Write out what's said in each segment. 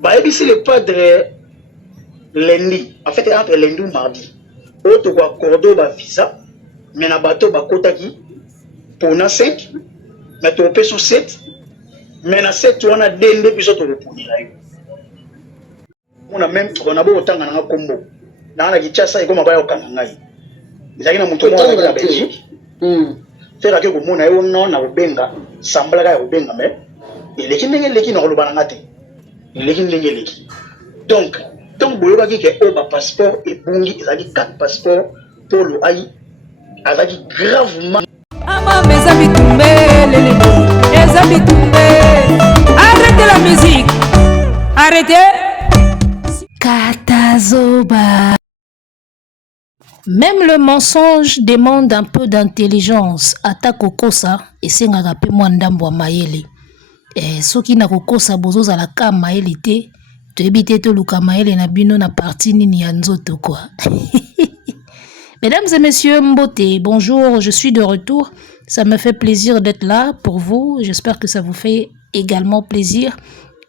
Bah, ici le padre lundi, en fait entre lundi ou mardi, autre quoi cordo ba visa, mais na bateau ba kota qui pour na 5, mais tu peux sur 7, mais na 7 on a dende puis autre reponi là. On a même on a beau autant na kombo. Na na kichasa iko mabaya okanga ngai. Ezaki na mutu moko na Belgique. Faire que comme on a eu non na obenga, sambala ka obenga mais eleki ndenge eleki na koloba na ngate. Eleki ndenge eleki. Donc tant boyoka ki ke o ba passeport et bungi ezaki 4 passeports pour le ai azaki gravement ama mezabi tumbe lele ezabi tumbe. Arrêtez la musique. Arrêtez. Katazoba. Même le mensonge demande un peu d'intelligence. Ata kokosa esengaka pe mwa ndambo ya mayele. Soki na kokosa bozoza la ka mayele te, toyebi te toluka mayele na bino na parti nini ya nzoto quoi. Mesdames et messieurs, Mbote, bonjour, je suis de retour. Ça me fait plaisir d'être là pour vous. J'espère que ça vous fait également plaisir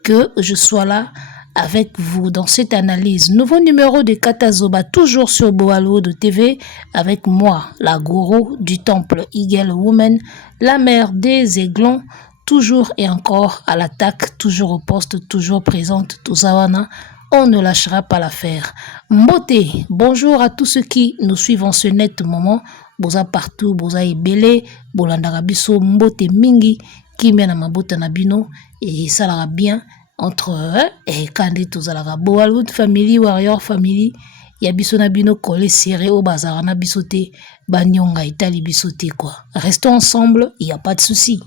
que je sois là avec vous dans cette analyse. Nouveau numéro de Katazoba, toujours sur Boalo de TV, avec moi, la gourou du temple Eagle Woman, la mère des aiglons, toujours et encore à l'attaque, toujours au poste, toujours présente, Tozawana. On ne lâchera pas l'affaire. Mbote, bonjour à tous ceux qui nous suivent en ce net moment. Boza partout, boza ebele, bolandaka biso mbote mingi, qui mène à mabota nabino, et ça l'ira bien entre et kandi tozalaka Boalwood family, warrior family, ya biso nabino collé serré au bazar na bisote, banyonga itali bisote quoi. Restons ensemble, il n'y a pas de souci.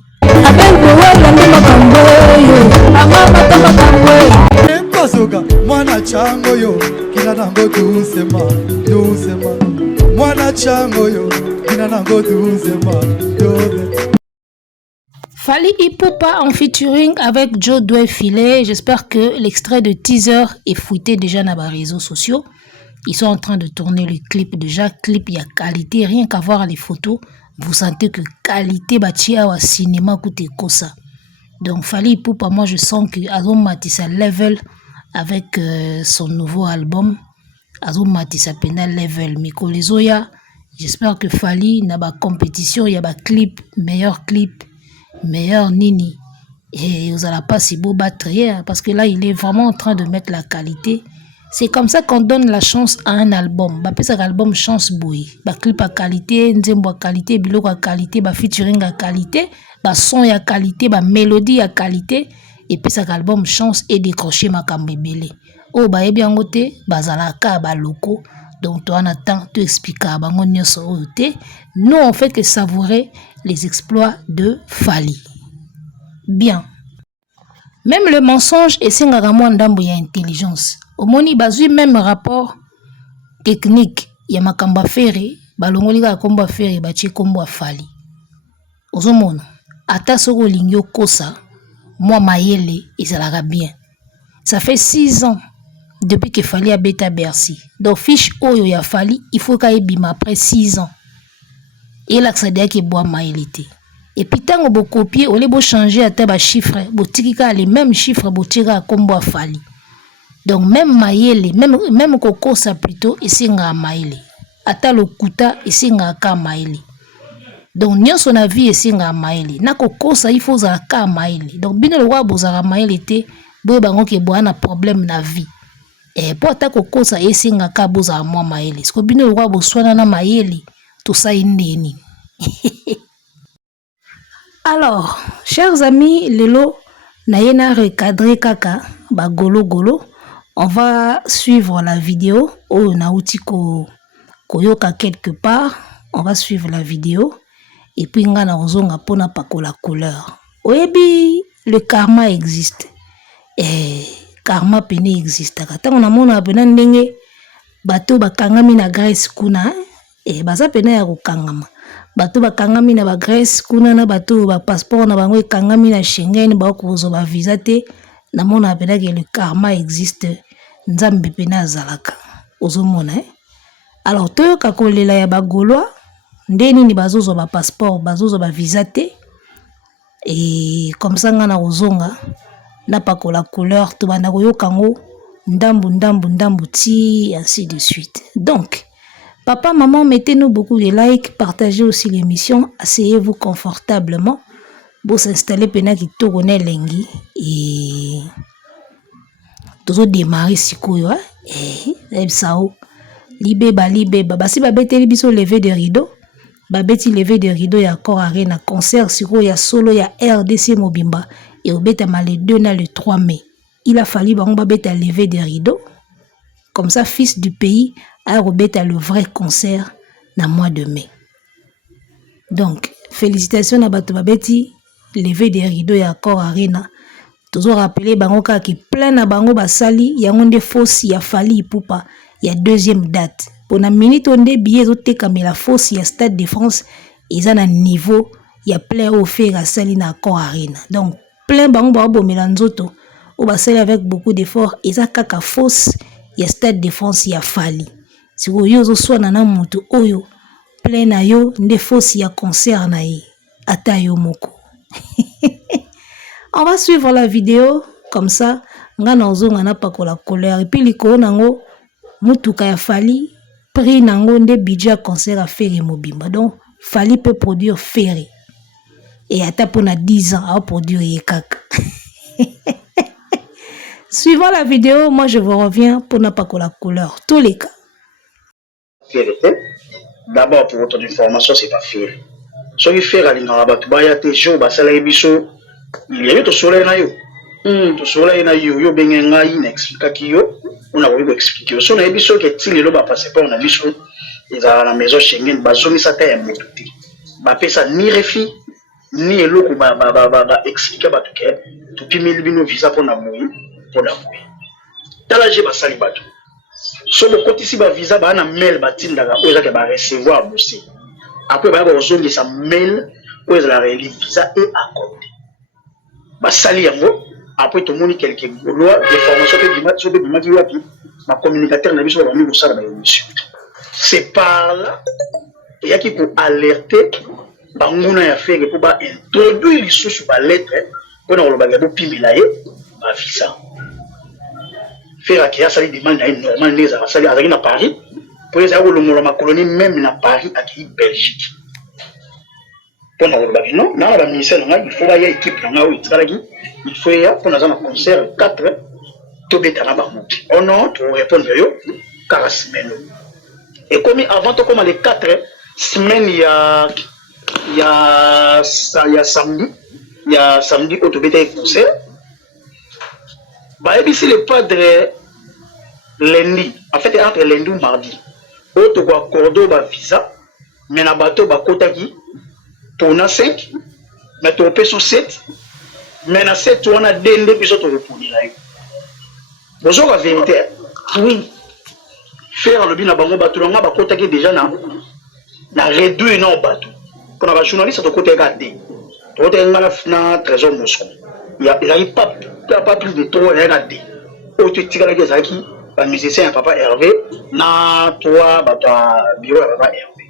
Mwana chango yo kina nango dusema dusema mwana chango yo kina nango dusema dusema. Fally Ipupa en featuring avec Joe Doué Filet. J'espère que l'extrait de teaser est fouetté déjà dans les réseaux sociaux. Ils sont en train de tourner le clip. Déjà, clip, il y a qualité. Rien qu'à voir les photos, vous sentez que qualité batia au cinéma coûte ça. Donc, Fally Ipupa, moi, je sens que Azom Matissa level avec son nouveau album. Azom Matissa pena level. Miko Lezoya, j'espère que Fally n'a pas compétition. Il y a pas clip, meilleur Nini. Et vous n'allez pas si beau battre parce que là, il est vraiment en train de mettre la qualité. C'est comme ça qu'on donne la chance à un album. Bah, ça album chance boy. Bah, clip à qualité, nzembo à qualité, biloko à qualité, bah, featuring à qualité, bah, son à qualité, bah, mélodie à qualité. Et puis, ça album chance et décrocher ma kambebele. Oh, bah, et bien, côté, bah, zalaka, bah, loco. Donc, toi, on attend, tu expliques à bah, nous, on fait que savourer les exploits de Fally. Bien. Même le mensonge et sengagamo ndambo ya intelligence. Omoni bazui même rapport technique ya makamba fere, balongolika komba fere bachi kombo Fally. Ozomona, ata soko lingyo kosa, moi mayele ezalaka bien. Ça fait 6 ans depuis que Fally a bêta Bercy. Donc fiche oyo ya Fally, il faut qu'il bima après 6 ans. Et là, ça dit que bois maïlité. Et puis, tant que vous copiez, vous allez changer à tes chiffres, vous tirez les mêmes chiffres, vous tirez comme bois Fally. Donc, même maïlé, même coco, ça plutôt, et c'est un maïlé. Ata le kuta, et c'est un ka maïlé. Donc, n'y a son avis, et c'est un maïlé. Na coco, ça, il faut un ka maïlé. Donc, bien le roi, vous avez maïlé, vous avez un problème na vie. Et pour ta coco, ça, et c'est un ka, vous avez un maïlé. Ce que bien le roi, vous soignez na maïlé. Tout ça est né. Alors, chers amis, lelo naïna recadré kaka ba golo golo. On va suivre la vidéo. Oh nauti koyoka quelque part. On va suivre la vidéo. Et puis ngana ozonga pona pakola couleur. Oyebi le karma existe. Et karma pene existe. Kata on a mona pena ndenge bato bakangami na Grèce kuna. Et baza pena ya kokangama bato bakangami na ba Grèce kuna na bato ba passeport na bango ekangami na Schengen ba kozo ba visa te na mona pena que le karma existe nzambe pena zalaka ozomona alors toyoka kolela ya bagolwa ndeni ni bazozo ba passeport bazozo ba visa te et comme ça ngana ozonga n'a pas la couleur to bana ko yokango ndambu ti ainsi de suite. Donc papa, maman, mettez-nous beaucoup de likes, partagez aussi l'émission, asseyez-vous confortablement. Pour s'installer pena qui tourne lengi et toujours démarrer sikoyo sao libeba basi babeteli biso lever de rideau babeti lever de rideau ya corps arena concert sikoyo ya solo ya RDC Mobimba et obetama le 2 na le 3 mai. Il a fallu bango babeta lever de rideau comme ça fils du pays a obeta le vrai concert na mois de mai. Donc félicitations à bato babeti lever des rideaux ya corps arena. Toujours rappeler bango ki plein na bango basali yango nde fosse ya Fally Ipupa ya deuxième date. Pour na minute onde billet zoteka mais la fosse ya Stade de France eza na niveau ya plein au fait ya sali na corps arena. Donc plein bango ba bomela nzoto o basali avec beaucoup d'efforts eza kaka fosse ya Stade de France ya Fally. Si vous yo zo swana na mutu oyo plein na yo nde fosse ya concert na ye ata yo moko. On va suivre la vidéo comme ça. Ngana ozonga na pa la colère et puis liko nango mutuka ya Fally prix nango nde budget concert à faire Mobimba. Donc Fally peut produire ferré et ata pona 10 ans à produire yekaka. Suivant la vidéo, moi je vous reviens pour na pa la couleur tous les cas. D'abord pour votre information c'est pas ferré. Ce qui fait aller dans la batubaya te jo basala ebiso il y a to soleil na yo to soleil na yo benga ina expliquer ki yo on a voulu expliquer so na ebiso ke tilelo ba passeport na biso eza na maison Schengen bazomi sa ta ya motuti ba pesa ni refi ni eloko ba expliquer ba to ke to pimeli bino visa pour na moyi tala je basali bato so bo kotisi ba visa ba na mail batindaka o eza ke ba recevoir bosi. Après, il y a un mail où il y a visa et accord. Après, tout le monde a quelques lois, des formations, ma communicateur n'a pas mis ça dans la émission. C'est par là, il y a qui pour alerter, il a fait pour introduire les sous sur la lettre, pour nous pimilaye, ma visa. Faire qu'il y a ça, des demandes normalement, les à Paris. Pour les avoir ma colonie même na Paris à Belgique. Pour non, dans la ministère il faut y équipe il faut y pour un concert 4 tobetana bamuti. Oh non, pour répondre yo 4 semaines. Et comme avant to comme les 4 semaines il y a samedi au tobeta concert. Bah ici le padre lundi, en fait entre lundi ou mardi. Autre quoi cordo ba visa mais na bateau ba kotaki pour na 5 mais to pe sur 7 mais na 7 on a dende biso to répondre là bonjour la vérité oui faire le bien bango bateau nga ba kotaki déjà na réduire non bateau pour na journaliste to côté garder to te na trésor Moscou il y a pas plus de trop regarder au tu tira les aki ba musicien papa Hervé na toi ba bureau papa Hervé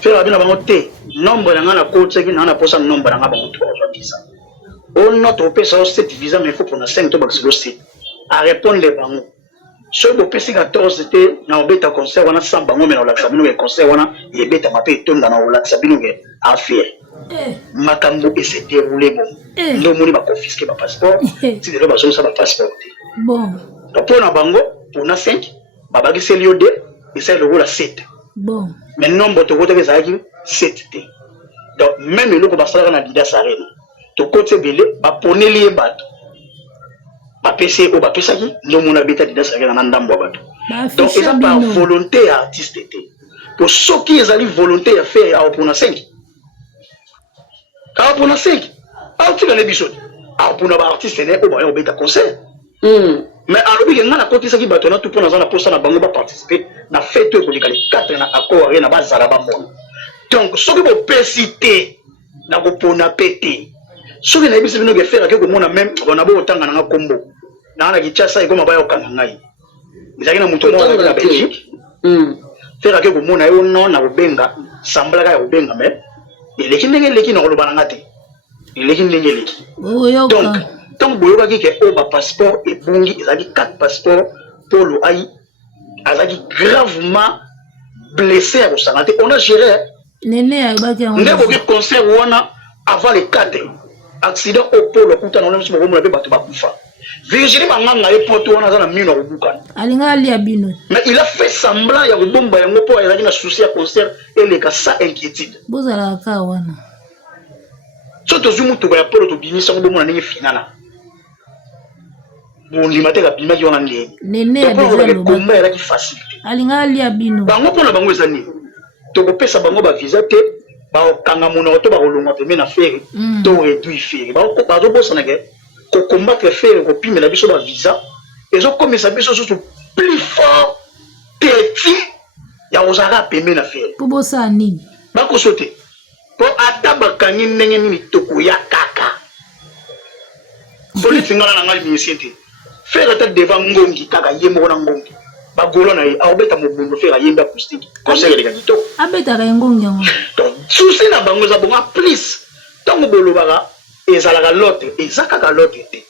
faire la bien bango te nombre na na côté qui na posa nombre na bango 3 ça on notre pesa 7 visa mais il faut pour na 5 to ba sur 7 à répondre les bango ce que pesi 14 c'était na obeta concert wana sans bango mais na la sabino le concert wana et beta mapé tonda na la sabino ke affaire makambo et s'est déroulé bon ndo moni ba confisquer ba passeport si de ba ça ba passeport bon pour na bango pour na 5 babaki selio 2 et ça le rôle 7 bon mais nombre to côté ça qui 7 donc même le ko basala na dida sarena to côté belé ba poneli bato ba PC o ba pesa ki ndo mona beta dida sarena na ndambo bato donc ils ont pas volonté artiste pour ceux qui ont volonté à faire pour na 5 ah pour na 5 ah tu vas les bisots ah pour na ba artiste né o ba beta concert mais alors il y a na côté ça qui bato na tout pour na poste na bango ba participer na fête ko likale 4 na accord na ba zala ba mon donc ce que vous pécité na ko pona pété ce que na biso bino ke faire que ko mona même on a beau tanga na kombo na na kichasa iko mabaya okanga ngai izaki na muto mo na Belgique faire que ko mona yo non na rubenga sambla ka rubenga mais il est qui ndenge leki na ko lobana ngate il est qui ndenge leki donc tant boyoka ki ke o ba passeport et bongi ezali 4 passeports pour le ai azali gravement blessé à Rosangate. On a géré. Ndebo ki concert wana avant les 4 accident au pôle kuta na nso mo na be bato bakufa. Virginie banganga e poto wana za na mino rubuka. Alinga ali abino. Mais il a fait semblant ya kubomba yango po ezali na souci ya concert et les cas ça inquiétude. Bozala ka wana. Soto zumu to ba polo to binisa ngo mona ningi finana. Bon limate ka bima ki wana nge. Nene ya déjà le combat era ki facilité. Alinga ali abino. Bango pona bango ezani. To ko pesa bango ba visa te ba kanga mona to ba kolonga pembe na faire to réduit faire. Ba ko ba zo bosa na ke ko combattre faire ko pimela biso ba visa. Ezo komisa biso so plus fort teti ya ozaka pembe na faire. Po bosa nini? Ba ko sote. Po atabaka nini nini toko ya kaka. Police ngala na ngali misente. Faire tête devant ngongi kaka yemo na ngongi. Ba golo na aobeta mo bondo faire yemba acoustique. Conseil de gagito. Abeta ka ngongi ngo. Donc souci na bango za bonga plus. Tango bolo baka ezalaka l'autre, ezaka l'autre te.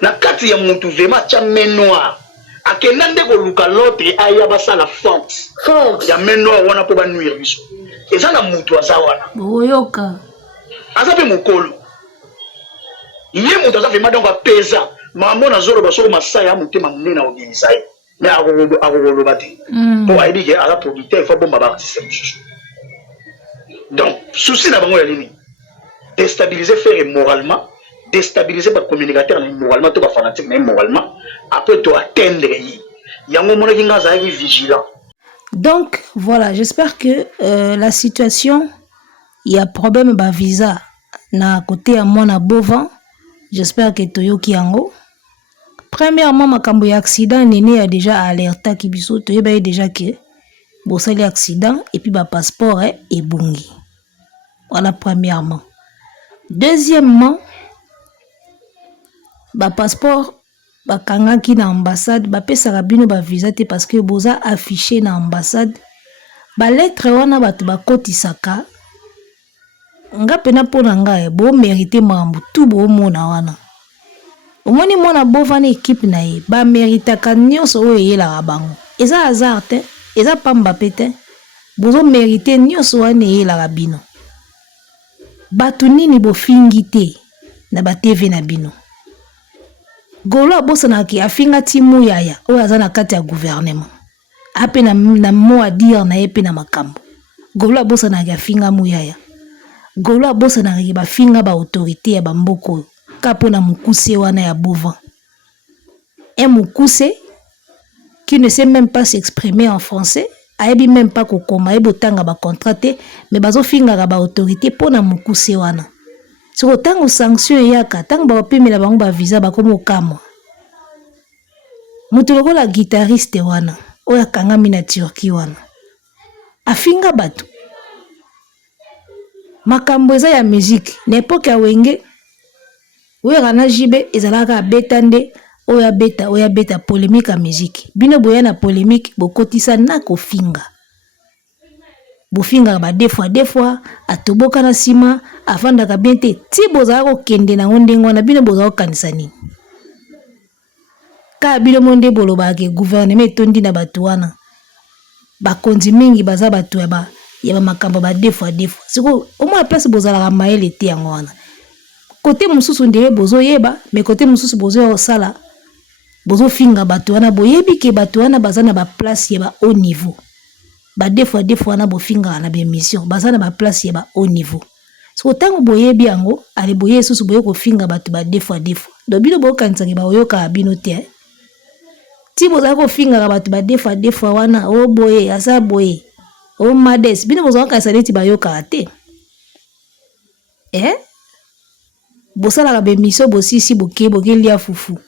Na kati ya muntu vraiment cha menoir. Akenda ndeko luka l'autre aya basala force. Ya menoir wana po ba nuire biso. Ezana muntu azawana. Boyoka. Azape mukolo. Ye muntu azape madongo pesa. Mambo na zoro baso masaya mutema munena obinisai. Mais agogolo bate. Pour aider que à la producteur il faut bomba ba système. Donc souci na bango ya lini. Déstabiliser faire moralement, déstabiliser par communicateur moralement to ba fanatique mais moralement après to atteindre yi. Yango mona kinga za yi vigilant. Donc voilà, j'espère que la situation il y a problème ba visa na côté à moi na Bovan. J'espère que toyoki yango. Premièrement, makambo ya accident Nene a déjà alerté ki biso to yeba déjà que bosali accident et puis ba passeport est bongi. Voilà premièrement. Deuxièmement, ba passeport ba kangaki na ambassade ba pesa bino ba visa te parce que boza affiché na ambassade ba lettre wana bato ba kotisaka nga pena pona nga bo mériter mambu tout bo mona wana. Omoni mona bovana équipe na ye ba méritaka nyonso oyo yela bango. Eza hasard te, eza pamba pete. Bozo mériter nyonso wana yela bino. Batu nini bofingi te na ba TV na bino. Golo abosana ki afinga timu yaya oyo aza na kati ya gouvernement. Ape na mo a dire na epe na makambo. Golo abosana ki afinga mu yaya. Golo abosana ki ba finga ba autorité ya bamboko. Kapo na mukuse wana ya Bovan. Un mukuse qui ne sait même pas s'exprimer en français, ayebi même pas kokoma ebotanga ba contraté, mais bazo finga ba autorité pona mukuse wana. Si otango sanction yaka, tango ba pemela bango ba visa ba komo kama. Mutu lokola guitariste wana, oya kangami na Turquie wana. Afinga batu. Makambo eza ya musique, n'époque ya wenge. Oya kana jibe ezalaka betande oya beta polémique à musique. Bino boya na polémique bokotisa na kofinga. Bofinga ba deux fois atoboka na sima afanda ka bien te ti bozala ko kende na ndengo na bino bozala ko kanisa nini. Ka bino monde boloba ke gouvernement tondi na batu wana. Ba konzi mingi baza batu ya ba makambo ba deux fois. Siko au moins place bozala ka maele te yango wana. Côté mususu ndebe bozo yeba, mais côté mususu bozo ya osala bozo finga batu wana boyebi ke batu wana bazana ba place ya ba haut niveau. Ba deux fois na bo finga na ba mission, bazana ba place ya ba haut niveau. So tango boyebi yango, ale boye susu boye ko finga batu ba deux fois. Do bino bo kanisa ke ba oyoka bino te. Ti bozo ko finga batu ba deux fois wana o boye asa boye. O mades bino bozo kanisa leti ba yoka te. Bosala ka be mission bosisi boke lia fufu.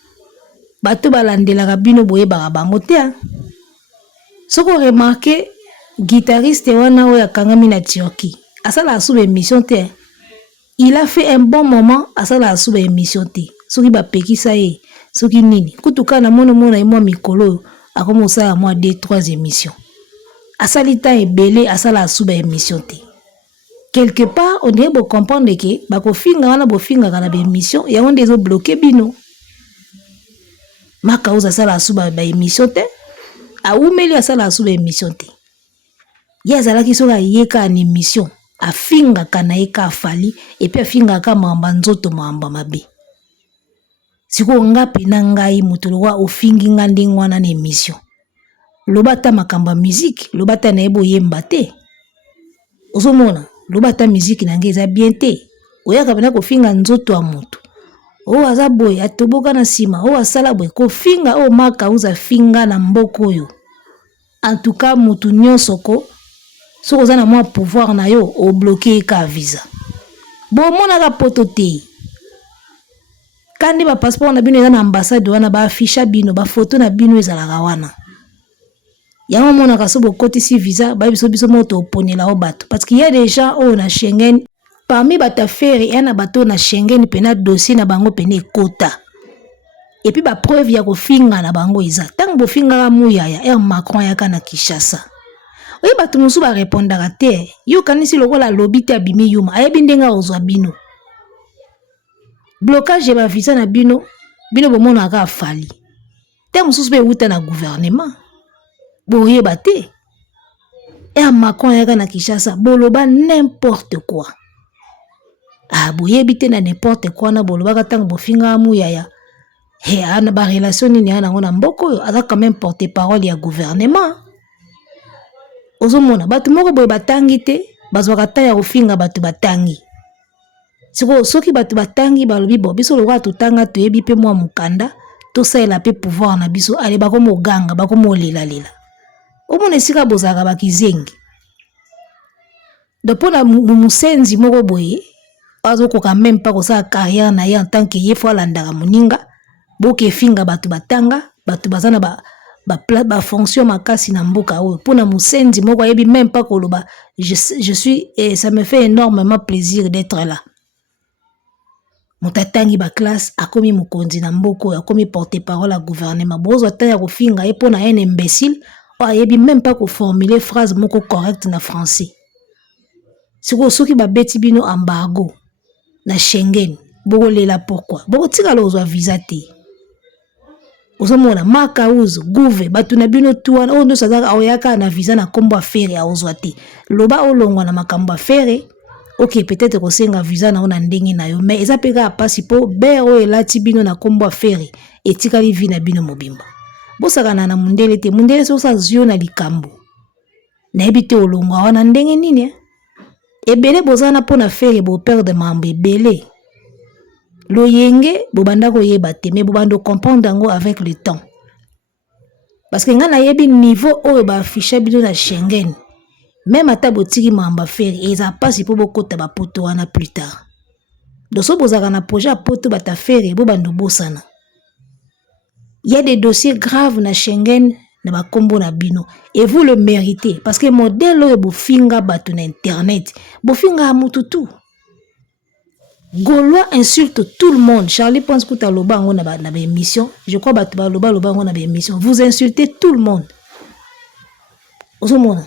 Bato balandela ka bino boye ba bango te. Soko remarqué guitariste wana oya kangami na Turquie. Asala asube émission te. Il a fait un bon moment asala asube émission te. Soki ba pekisa ye, soki nini. Kutuka na mona imo mikolo akomo sa moi 2-3 émissions. Asali ta ebele asala asube émission te. quelque part on est beau comprendre que bako finga wana bo finga kana ba émission ya onde zo bloquer bino maka uza sala suba ba émission te a umeli asala suba émission te ya zala ki soka yeka en émission a finga kana eka fali et puis a finga ka mamba nzoto mamba mabe siko ngapi na ngai mutulu wa ofingi ngandi ngwana na émission lobata makamba musique lobata na ebo yemba te ozomona lobata musique na ngai eza bien te oyaka bana ko finga nzoto ya mutu o aza boy atoboka na sima o asala boy ko finga o maka uza finga na mboko yo en tout cas mutu nyonso ko soko za na mwa pouvoir na yo o bloquer ka visa bo mona ka poto te kandi ba passeport na bino eza na ambassade wana ba affiche bino ba photo na bino ezalaka wana yango mona ka so bokotisi visa ba biso moto oponela o bato parce qu'il y a des gens au na Schengen parmi bata faire et na bato na Schengen pena dossier na bango pena ekota et puis ba preuve ya ko finga na bango eza tango bo finga ka muyaya Macron ya kana Kinshasa oye bato musu ba répondaka te yo kanisi lokola lobby te abimi yuma ayebi ndenga ozwa bino blocage ba visa na bino bomona ka fali te mususu be uta na gouvernement boyeba te Macron ya kana Kinshasa boloba n'importe quoi boyebi te na n'importe quoi na boloba ka tango bofinga muyaya ana ba relation ni ana ngona mboko yo aza quand même porte-parole ya gouvernement ozomona bato moko boye batangi te bazwaka ta ya kofinga bato batangi siko soki bato batangi balobi bo biso lokwa tutanga toyebi pe mwa mukanda tosalela pe pouvoir na biso ale bakomo ganga bakomo lela omona esika bozaka bakizengi dopona musenzi moko boye azokoka même pas kosala carrière na ye en tant que ye fo alandaka moninga boke finga bato batanga bato bazana ba fonction makasi na mboka oyo pona musenzi moko ayebi même pas koloba je suis et ça me fait énormément plaisir d'être là mutatangi ba classe akomi mukonzi na mboko akomi porte-parole à gouvernement bozo tanya ko finga e pona un imbécile ayebi même pas ko formuler phrase moko correcte na français siko soki ba beti bino embargo na Schengen boko lela pourquoi boko tika lozwa visa te ozomona maka uzo gouve batu na bino tuana ondo sadaka aoyaka na visa na kombo affaire aozwa te loba olongwa na makambo affaire ok peut-être kosenga visa na ona ndenge na yo mais eza peka pasi po bero elati bino na kombo affaire etikali vi na bino mobimba bosakana na mundele te mundele sosa zio na likambo na ebite olongwa wana ndenge nini ebele bozana pona affaire bo perdre mambe ebele loyenge bobanda koyeba te mais bobando comprendre ngo avec le temps parce que nga na yebi niveau oyo ba affiche bino na Schengen même ata botiki mamba faire eza pasi po bokota ba poto wana plus tard doso bozaka na projet a poto bata faire bobando bosana il y a des dossiers graves na Schengen na ba kombo na bino et vous le méritez parce que modèle oyo bofinga bato na internet bofinga mututu Gaulois insulte tout le monde. Charlie pense que tu as loba on a émission. Je crois que tu as loba on a émission. Vous insultez tout le monde. Osomona.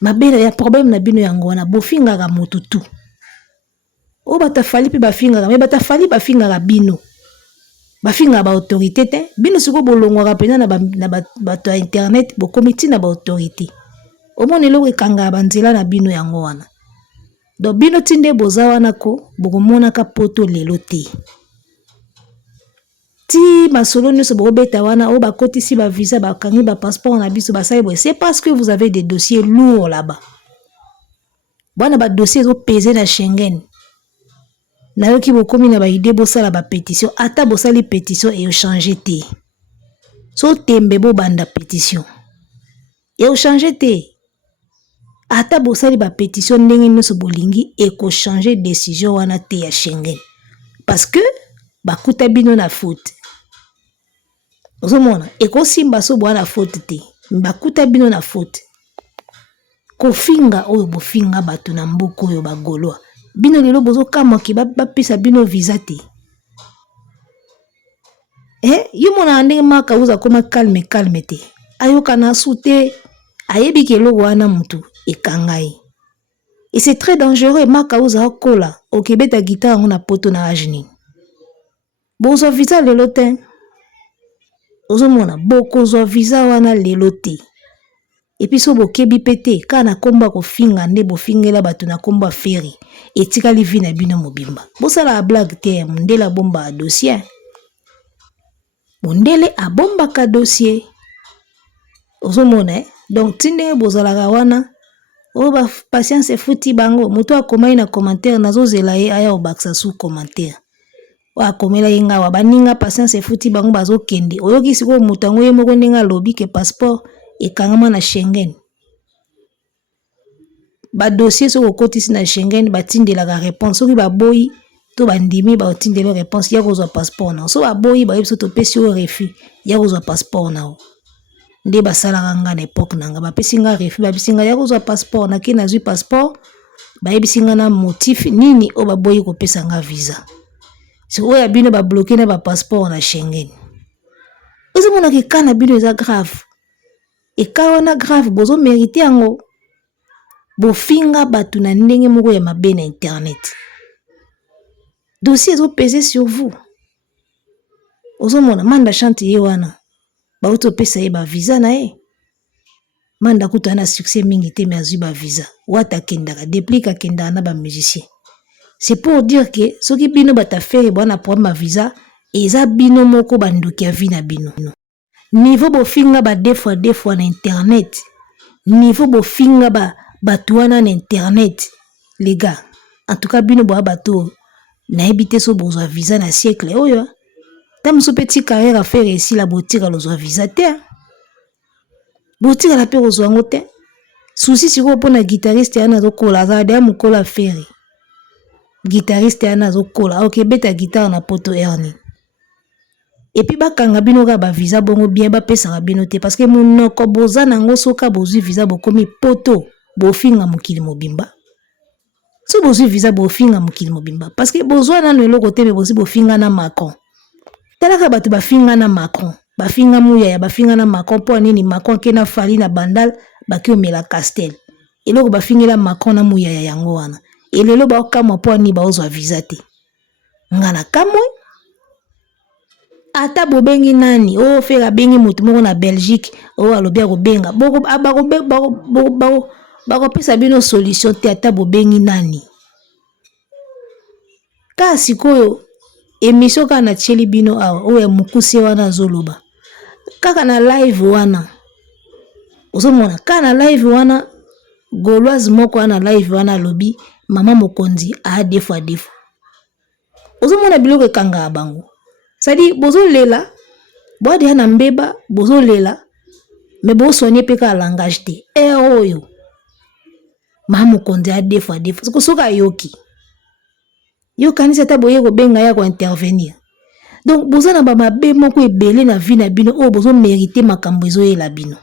Ma belle, il y a problème na bino yango na bofinga ga mututu. O bata fali pe bafinga mais bata fali bafinga ga bino. Bafinga ba autorité te. Bino siko bolongwa ga pena na bato internet bo comité na ba autorité. O moni lo kanga banzela na bino yango wana. Donc bino tinde bozawana ko bokomona ka poto lelo te ti masolo nyonso bobeta wana o bakotisi ba visa bakangi ba passeport na biso basai boy c'est parce que vous avez des dossiers lourds là-bas bana ba dossiers au pesé na Schengen na yoki bokomi na ba idée bosala ba pétition ata bosali pétition et changer te so tembe bo banda pétition et changer te ata bosali ba pétition ndenge nyonso bolingi eko changer décision wana te ya Schengen parce que bakuta bino na faute ozomona eko simba so bwana faute te bakuta bino na faute kofinga oyo bofinga bato na mboka oyo bagolwa bino lelo bozo kamoki bapesa bino visa te yomona ndenge maka uza koma calme te ayoka na sute ayebi ke eloko wana mutu ekangai Et c'est très dangereux. Maka uza kola. Ok, beta guitare on a poto na ajni. Bozo visa lelote. Ozomona boko zo visa wana lelote. Et puis so bokebi pete kana komba ko finga nde bo fingela batu na komba feri. Etika livi na bino mobimba. Bosa la blague te mundela bomba dossier. Mundele a bomba ka dossier. Ozomona donc tinde bozala wana. Oh ba patience futi bango moto akomai na commentaire nazo zela ye aya obaksa sous commentaire wa komela yenga wa baninga patience futi bango bazo kende oyoki siko moto ngo yemoko ndenga lobi ke passeport ekangama na Schengen ba dossier so kokotisi na Schengen batindela ka réponse soki ba boyi to bandimi ba otindela réponse ya kozwa passeport na so ba boyi ba yebiso to pesi o refus ya kozwa passeport na nde basalaka nga na époque nanga bapesi nga refus babisi nga ya kozwa passeport na ke nazwi passeport bayebisi nga na motif nini o baboyi kopesa nga visa so oyo ya bino babloke na bapasseport na Schengen ozomonaka eka na bino eza grave eka wana grave bozo mérite yango bofinga bato na ndenge moko ya mabe na internet dossier ezopese sur vous ozomona manda chante ye wana bauto pesa ye ba visa na ye manda kuta na succès mingi te me azui ba visa wata kendaka déplique kendaka na ba musicien c'est pour dire que soki bino bata faire bona problème visa eza bino moko banduki ya vie na bino niveau bofinga ba deux fois na internet niveau bofinga ba batuana na internet les gars en tout cas bino bo bato na ebité so bozwa visa na siècle oyo tam so petit carrière à faire ici la boutique à l'ozwa visa te boutique à la paix ozwa ngote souci siko pona guitariste yana zokola za de mukola feri guitariste yana zokola ok beta guitare na poto erni et puis bakanga bino ka ba visa bongo bien ba pesa bino te parce que monoko boza nango soka bozwi visa bokomi poto bofinga mokili mobimba so bozwi visa bofinga mokili mobimba parce que bozwa na eloko te bozi bofinga na Macron talaka bato bafinga na Macron bafinga muya ya bafinga na Macron po nini Macron kena fali na bandal bakiomela Castel eloko bafingela Macron na muya ya yango wana elelo bakamwa po ni baozwa visa te ngana kamwe ata bobengi nani o fera bengi mutu moko na Belgique o alobia ko benga bako pesa bino solution te ata bobengi nani kasi koyo émission kana tcheli bino awa oya mukuse wana zoloba kaka na live wana ozomona kana live wana Gauloise moko wana live wana lobi mama mokonzi a defo ozomona biloko ekanga bango sadi bozo lela boade na mbeba bozo lela me bo soigner peka langage te oyo mama mokonzi a defo soka yoki yo kanisa ta boye ko benga ya ko intervenir donc boza na ba mabe moko ebele na vie na bino o bozo mériter makambo ezo yela bino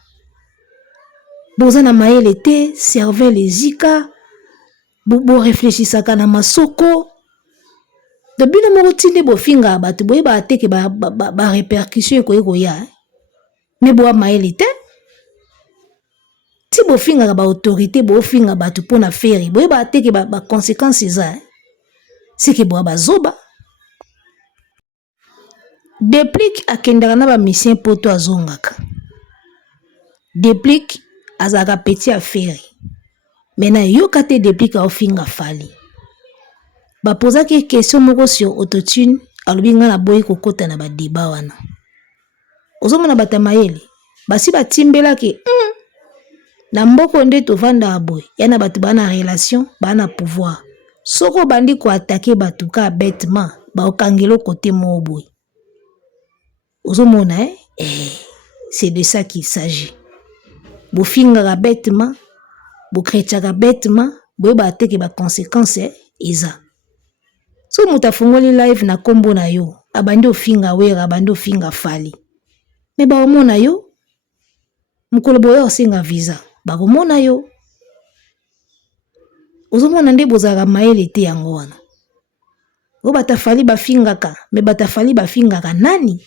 boza na mayele te servez les zika bo réfléchissaka na masoko de bino moko tinde bo finga bato boye ba teke ba répercussion ko ya mais bo mayele te ti bo finga ba autorité bo finga bato pona faire boye ba teke ba conséquences ça c'est que boa bazoba déplique akendaka na ba mission poto azongaka déplique azaka petit affaire maintenant yoka te déplique ofinga fali ba posa ke question moko sur autotune alobi nga na boyi kokota na ba débat wana ozomona batamayele basi batimbela ke na mboko nde tovanda aboy yana bato bana relation bana pouvoir soko bandi ko attaquer bato ka bêtement ba okangelo côté moboy ozomona c'est de ça qu'il s'agit bo finga bêtement bo chrétien bêtement bo ba attaquer ba conséquences eza so muta fungoli live na kombo na yo abandi ofinga wera abandi ofinga fali me ba omona yo mukolo boyo osinga visa ba omona yo ozomona nde bozaka mayele te yango wana o batafali bafingaka me batafali bafingaka nani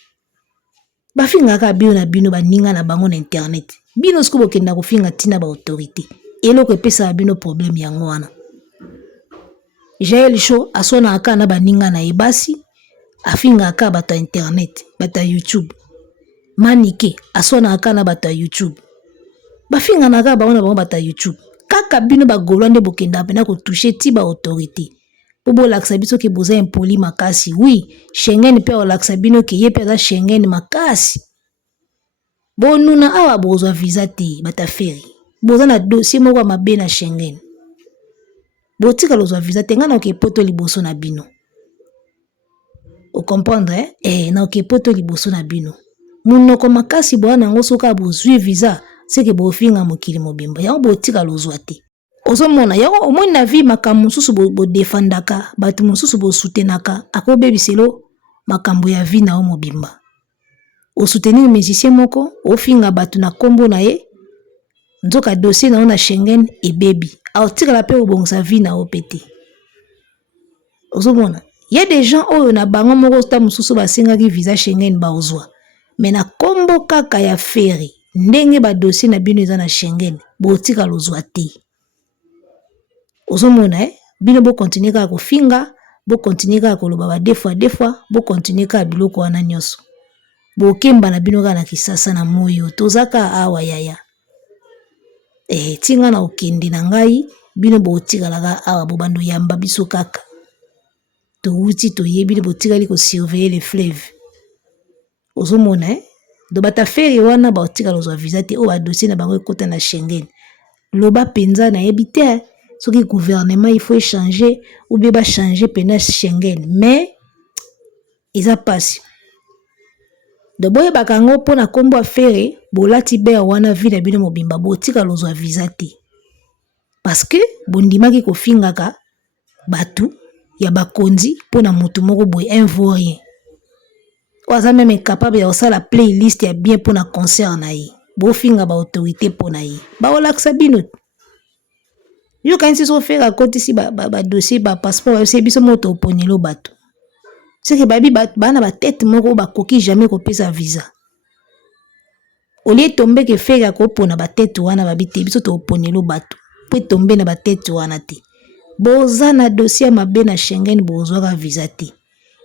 bafingaka bino na bino baninga na bango na internet bino siko bokenda kofinga tina ba autorité eloko epesa bino problème yango wana Jael Show asona aka na baninga na ebasi afinga aka bato internet bato YouTube. Manike asona aka na bato YouTube. Bafinga na aka baona bango bato YouTube. Kaka bino bagolwa nde bokenda pena ko toucher ti ba autorité. Bobo laksa biso ke boza impoli makasi. Oui, Schengen pe o laksa bino ke ye pe za Schengen makasi. Bonuna awa bozwa visa te bata feri. Boza na dossier moko mabe na Schengen. Botika lozwa visa te nga na ke poto liboso na bino. O comprendre na ke poto liboso na bino. Munoko makasi boa nango soka bozwi visa seke bofinga mokili mobimba. Yango botika lozwa te. Ozomona yango omoni na vie makambo mosusu bo defendaka bato mosusu bo soutenaka akobebiselo makambo ya vie na o mobimba. O soutenir musicien moko ofinga bato na kombo na ye nzoka dossier na ona Schengen e baby aotika la pe obongsa vie na o pete. Ozomona il y a des gens oyo na bango moko sta mosusu basengaki visa Schengen ba ozwa mais na kombo kaka ya feri ndenge ba dossier na bino eza na Schengen botika lozwa te. Ozomona bino bo continuer ka ko finga bo continuer ka ko loba ba deux fois bo continuer ka biloko wana nyoso bo kemba na bino ka na kisasa na moyo tozaka awa yaya tinga na okende na ngai bino bo tikalaka awa bo bando yamba biso kaka to uti to yebi bo tikali ko surveiller les fleuves. Ozomona do bata feri wana ba otikala ozwa visa te o ba dossier na bango ekota na Schengen loba penza na yebite soki gouvernement il faut changer ou bien ba changer pena Schengen mais eza passe de boye bakango pona kombo affaire bolati be wana ville bino mobimba botika lozwa visa te parce que bondimaki ko fingaka batu ya bakonzi pona mutu moko boye un vaurien oza même capable ya osala playlist ya bien pona concert na ye bo finga ba autorité pona ye ba olaksa bino yo kanisi so faire à côté si ba dossier ba passeport c'est biso moto oponyelo bato c'est que babi bana ba tête moko ba koki jamais ko pesa visa au lieu tomber que faire ko pona ba tête wana babi te biso to oponyelo bato pe tomber na ba tête wana te boza na dossier mabe na Schengen bozwa ka visa te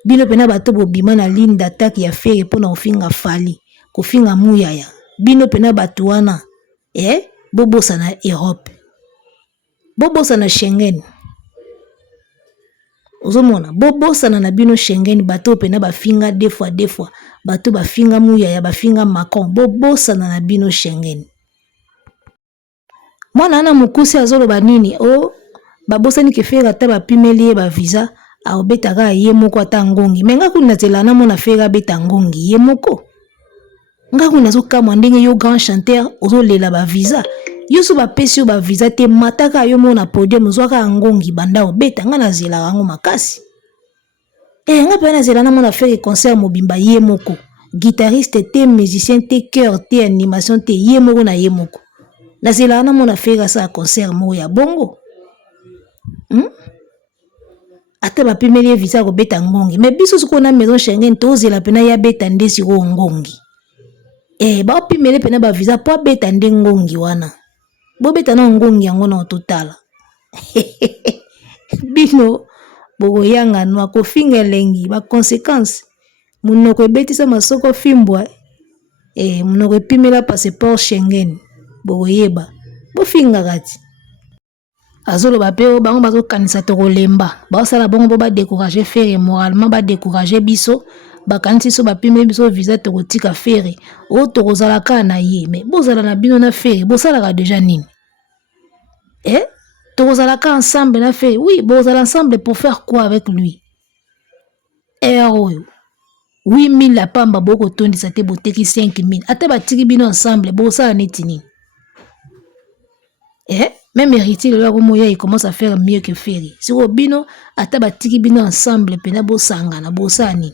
bino pena bato bobima na ligne d'attaque ya faire pona ofinga fali ko finga muyaya bino pena bato wana bobosa na Europe bobosa na Schengen. Ozomona bobosa na bino Schengen bato pena bafinga deux fois bato bafinga muyaya bafinga Macron bobosa na bino Schengen. Mwana na mukusi azoloba nini babosa ni ke fera ta bapimeli ba visa aobetaka ye moko ata ngongi menga kuna zela na mona fera beta ngongi ye moko nga kuna zokamwa ndenge yo grand chanteur ozolela ba visa yo so bapesi yo ba visa te mataka yo mona podium zwaka ngongi banda obeta nga na zela rango makasi nga pe na zela na mona faire concert mobimba ye moko guitariste te musicien te chœur te animation te ye moko na ye moko na zela na mona faire sa concert mo ya bongo ate bapimeli visa ko beta ngongi mais biso siko na maison Schengen tozela pena ya beta ndesi ko ngongi ba opimeli pena ba visa po beta nde ngongi wana bo beta na ngongi yango na total bino bogo yanga no ko finga lengi ba conséquences munoko ebetisa masoko fimbwa munoko epimela passeport Schengen bogo yeba bo finga kati azolo ba pe bango bazo kanisa to kolemba ba sala bongo bo ba décourager faire moralement ba décourager biso ba kanisi so ba pime biso visa to kotika faire o to kozala ka na ye mais bozala na bino na faire bo sala ka déjà nini to kozala ka ensemble na faire oui bozala ensemble pour faire quoi avec lui oyo 8000 la pamba boko tondisa te boteki 5000 ata batiki bino ensemble bosala neti nini même héritier le moya il commence à faire mieux que Ferry. Si au bino ata batiki bino ensemble pena bosanga na bosani.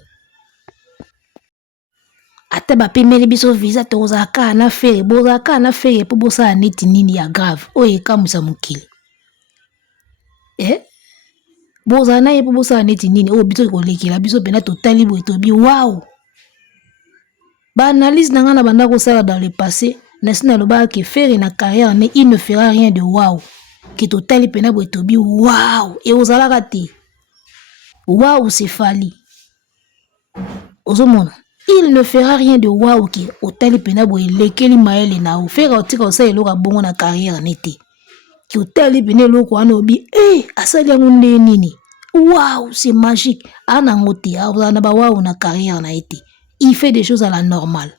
Ata ba pemeli biso visa tozaka na Ferry, bozaka na Ferry pour bosa neti nini ya grave. Oye kamusa mukili. Boza na ye pour bosa neti nini o biso ko lekela biso pena totali bo etobi wow. Ba analyse na ngana banda ko sala dans le passé. Nasina loba ke Ferry na carrière mais il ne fera rien de wow. Qui totali pena boye tobi waouh et ozalaka te. Waouh c'est Fally. Ozomona. Il ne fera rien de waouh qui otali pena boye lekeli maele na o fera otika osa eloka bongo na carrière nete. Qui otali pena eloko wana obi asali yango nde nini. Waouh c'est magique. Ana ngote na ba waouh na carrière na été. Il fait des choses à la normale.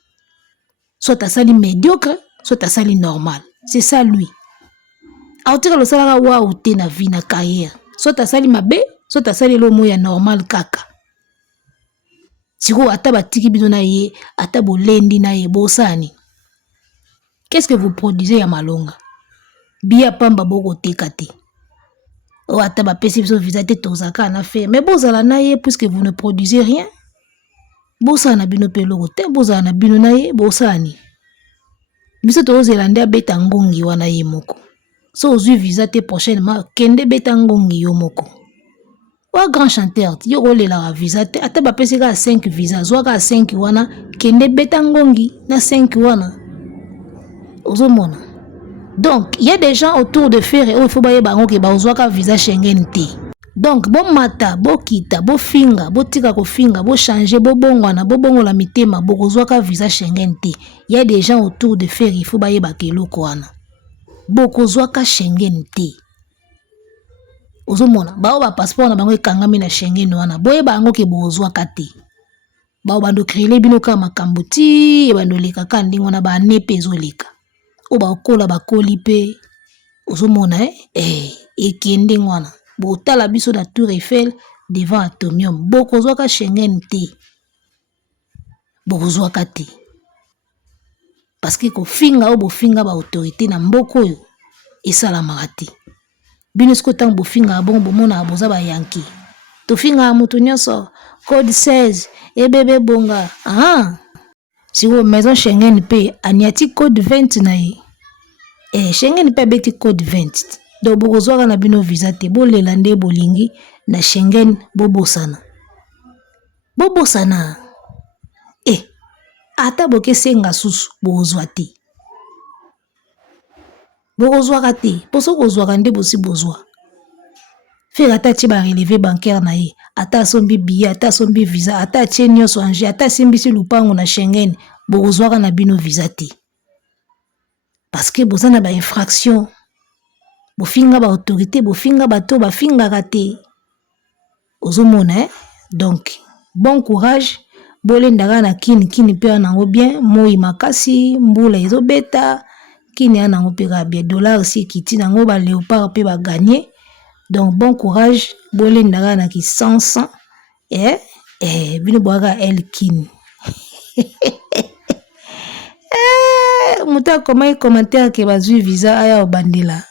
Soit asali médiocre, soit asali normal. C'est ça lui. Aotira lo salaka waouh te na vie na carrière. Soit asali mabe, soit asali lo moya normal kaka. Siko ata batiki bino na ye, ata bolendi na ye bosani. Qu'est-ce que vous produisez ya malonga? Bia pamba boko tekate. O ata ba pesi biso visa te tozaka na faire. Mais bozala na ye puisque vous ne produisez rien. Bosana bino pe loko te bozala na bino na ye bosani. Biso tozela nde abeta ngongi wana ye moko. So ozui visa te prochainement kende beta ngongi yo moko. Wa grand chanteur yo rolela visa te ata ba pesi ka 5 visa zwaka 5 wana kende beta ngongi na 5 wana. Ozomona. Donc il y a des gens autour de faire et il faut ba yeba ke ba zwaka visa Schengen te. Donc bon mata bo kita bo finga bo tika ko finga bo changer bo bongwana bo bongola mitema bo kozwaka visa Schengen te. Il y a des gens autour de faire il faut ba yeba ke loko wana. Boko zwaka Schengen te. Ozomona bao ba passeport na bango ekangami na Schengen wana boye bango ke bozwaka te. Bao bando créer bino ka makambo ti e bando leka ka ndingo na ba nepe ezoleka. O ba kola ba koli pe. Ozomona ekende wana. Bo tala biso na Tour Eiffel devant Atomium. Boko zwaka Schengen te. Boko zwaka te. Parce que ko finga o bo finga ba autorité na mboko yo esalamaka te. Bino siko tang bo finga bon bo mona boza ba yanki. To finga mutu nyonso code 16 bébé bonga. Si wo maison Schengen pe aniati code 20 na ye. Schengen pe beti code 20. Donc boko zwaka na bino visa te bo lelande bolingi na Schengen bobosana. Bobosana. Ata boke senga susu bozwa te. Bozwa te. Poso kozwa nde bosi bozwa. Faire ata ti ba relevé bancaire na ye. Ata sombi billet, ata sombi visa, ata ti nyonso anje, ata simbisi lupango na Schengen, bozwa na bino visa te. Parce que bozana ba infraction. Bofinga ba autorité, bofinga bato bafinga kate. Ozomona donc bon courage. Bolendaka na kini pe anango bien moi makasi mbula ezobeta kini anango pe ka bien dollar si kiti nango ba léopard pe ba gagner. Donc bon courage bolendaka na ki 100 bino boaka el kini. Muta comment commentaire ke bazui visa aya obandela.